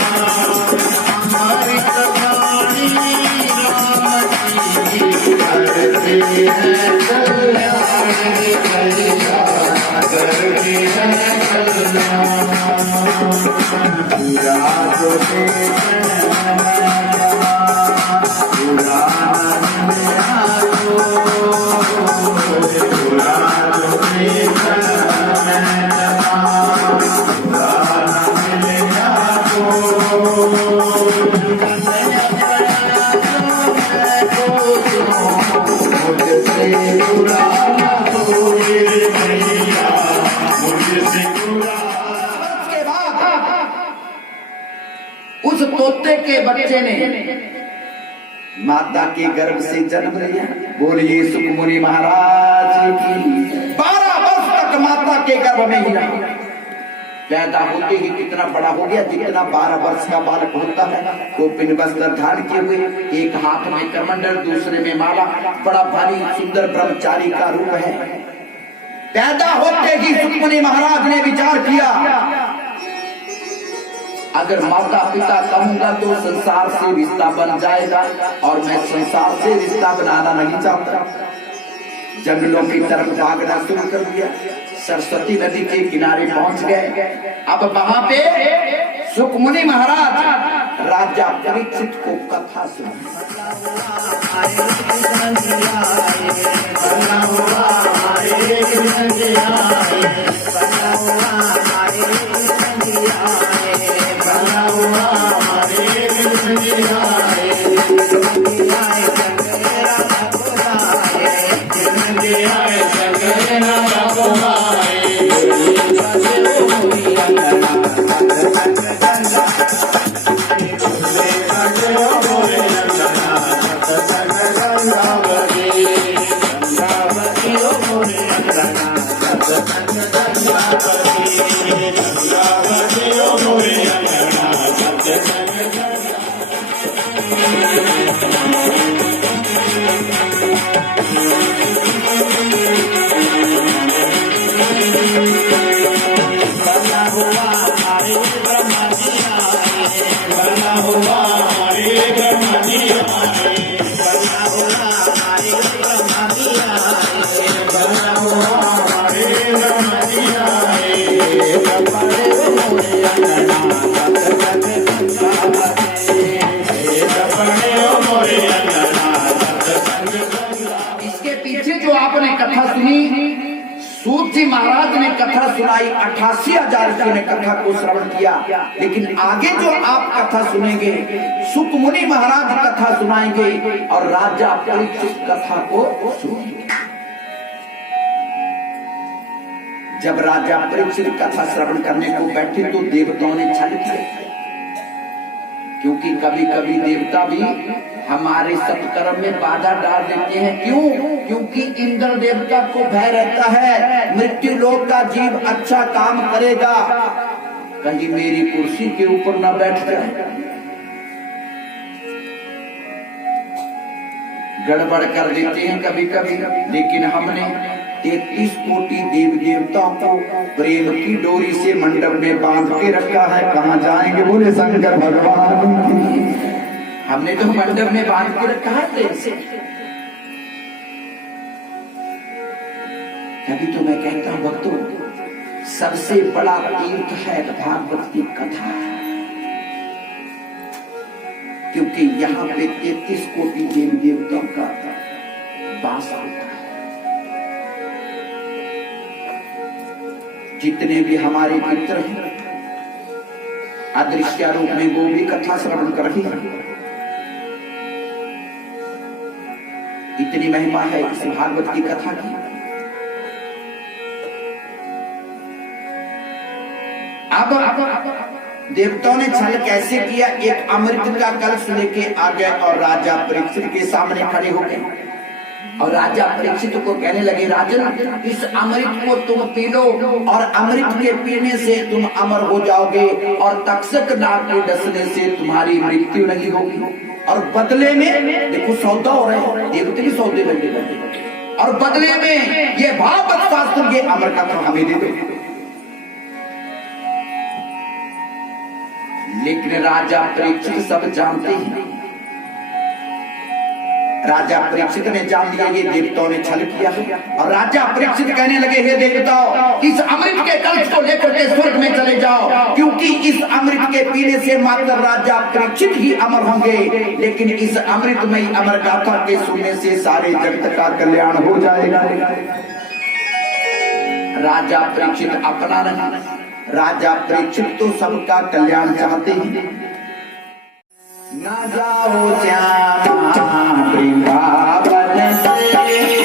हमारी कहानी राम की करते हैं कल्याण कलिया करते हैं कल्याण पूरा जो उस तोते के बच्चे ने माता के गर्भ से जन्म लिया। बोलिए सुखमुनि महाराज की। 12 वर्ष तक माता के गर्भ में ही रहा। पैदा होते ही कितना बड़ा हो गया, जितना 12 वर्ष का बालक होता है वो पिन वस्त्र धारण किए हुए, एक हाथ में कमंडल, दूसरे में माला, बड़ा भारी सुंदर ब्रह्मचारी का रूप है। पैदा होते ही सुखमुनि महाराज ने विचार किया, अगर माता पिता कहूंगा तो संसार से रिश्ता बन जाएगा, और मैं संसार से रिश्ता बनाना नहीं चाहता। जंगलों की तरफ भागना शुरू कर दिया। सरस्वती नदी के किनारे पहुंच गए। अब वहां पे सुखमुनि महाराज राजा परीक्षित को कथा सुनाई। सूत जी महाराज ने कथा सुनाई, 88,000 ने कथा को श्रवण किया। लेकिन आगे जो आप कथा सुनेंगे, सुखमुनि महाराज कथा सुनाएंगे और राजा परीक्षित कथा को सुनेंगे। जब राजा परीक्षित कथा श्रवण करने को बैठे तो देवताओं ने छल किया, क्योंकि कभी कभी देवता भी हमारे सत्कर्म में बाधा डाल देते हैं। क्यों? क्योंकि इंद्र देवता को भय रहता है, मृत्यु लोक का जीव अच्छा काम करेगा, कहीं मेरी कुर्सी के ऊपर न बैठ जाए, गड़बड़ कर देते हैं कभी कभी। लेकिन हमने 33 कोटि देव देवताओं को प्रेम की डोरी से मंडप में बांध के रखा है। कहाँ जाएंगे? बोले शंकर भगवान की। हमने तो मंडप में बांध के रखा है प्रेम से। तभी तो मैं कहता हूं भक्तों, सबसे बड़ा तीर्थ है भागवत की कथा, क्योंकि यहाँ पे 33 कोटि देवी देवताओं का वास होता है। जितने भी हमारे मित्र हैं अदृश्य रूप में वो भी कथा श्रवण कर रही है। इतनी महिमा है इस भागवत की कथा की। अब देवताओं ने छल कैसे किया? एक अमृत का कलश लेके आ गए और राजा परीक्षित के सामने खड़े हो गए और राजा परीक्षित को कहने लगे, राजन इस अमृत को तुम पी लो और अमृत के पीने से तुम अमर हो जाओगे और तक्षक नाग के डसने से तुम्हारी मृत्यु नहीं होगी। और बदले में देखो सौदा हो रहा है, देवते भी सौदे लगे, और बदले में ये भागवत शास्त्र ये अमर का हमें दे दो। लेकिन राजा परीक्षित सब जानते हैं। राजा परीक्षित ने जान लिया ये देवताओं ने छल किया है, और राजा परीक्षित कहने लगे, हे देवताओं, इस अमृत के कलश को लेकर के स्वर्ग में चले जाओ, क्योंकि इस अमृत के पीने से मात्र राजा परीक्षित ही अमर होंगे, लेकिन इस अमृतमयी अमर गाथा के सुनने से सारे जगत का कल्याण हो जाएगा। राजा परीक्षित अपना नहीं, राजा परीक्षित तो सबका कल्याण चाहते हैं। न जाओ श्यामा वृंदावन से, मेरी